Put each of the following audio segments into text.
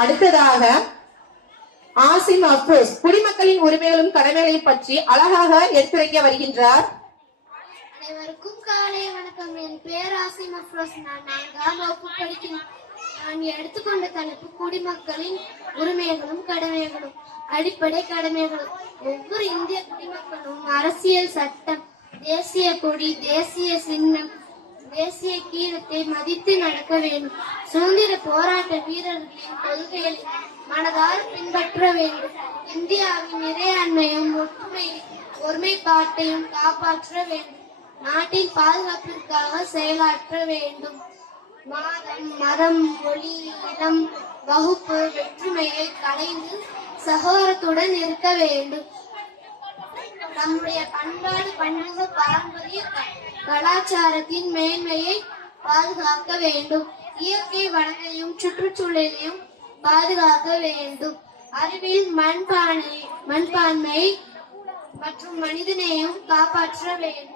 அடுத்ததாக ஆசிம் அப்ரோஸ் குடிமக்களின் உரிமைகளும் கடமைகளையும் பற்றி அழகாக எடுத்துரைக்க வருகின்றார். அனைவருக்கும் காலை வணக்கம். என் பேர் ஆசிம் அப்ரோஸ். நான் 4ஆம் வகுப்பு படிக்கிறேன். நான் எடுத்துக்கொண்ட தலைப்பு குடிமக்களின் உரிமைகளும் கடமைகளும். அடிப்படை கடமைகள். ஒவ்வொரு இந்திய குடிமக்களும் அரசியல் சட்டம், தேசிய கொடி, தேசிய சின்னம், தேசிய கீதத்தை மதித்து நடக்க வேண்டும். சுதந்திர போராட்ட வீரர்களின் கொள்கைகளை மனதார பின்பற்ற வேண்டும். இந்தியாவின் இறையாண்மையும் ஒருமைப்பாட்டையும் காப்பாற்ற வேண்டும். நாட்டின் பாதுகாப்பிற்காக செயலாற்ற வேண்டும். மாதம், மதம், மொழி, இனம், வகுப்பு வேற்றுமையை களைந்து சகோதரத்துடன் இருக்க வேண்டும். நம்முடைய பண்பாடு, பன்முக பாரம்பரிய கலாச்சாரத்தின் மேன்மையை பாதுகாக்க வேண்டும். இயற்கை வளங்களையும் சுற்றுச்சூழலையும் பாதுகாக்க வேண்டும். அறிவில் மண்பான்மை மற்றும் மனிதனையும் காப்பாற்ற வேண்டும்,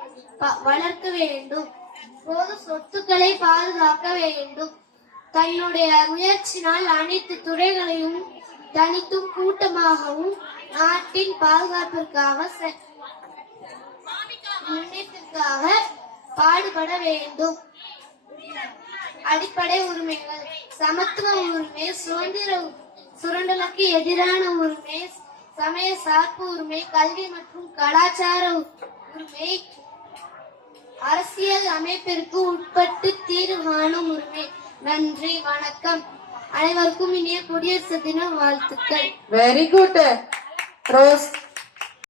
வளர்க்க வேண்டும். பொது சொத்துக்களை பாதுகாக்க வேண்டும். தன்னுடைய முயற்சினால் அனைத்து துறைகளையும் தனித்தும் கூட்டமாகவும் நாட்டின் பாதுகாப்பிற்காக முன்னேற்றத்திற்காக பாடுபட வேண்டும். அடிப்படை உரிமைகள். சமத்துவ உரிமை, சுதந்திர சுரண்டலுக்கு எதிரான உரிமை, சமய சார்பு உரிமை, கல்வி மற்றும் கலாச்சார உரிமை, அரசியல் அமைப்பிற்கு உட்பட்டு தீர்வு காணும் உரிமை. நன்றி, வணக்கம். அனைவருக்கும் இனிய குடியரசு தின வாழ்த்துக்கள். Very good rose.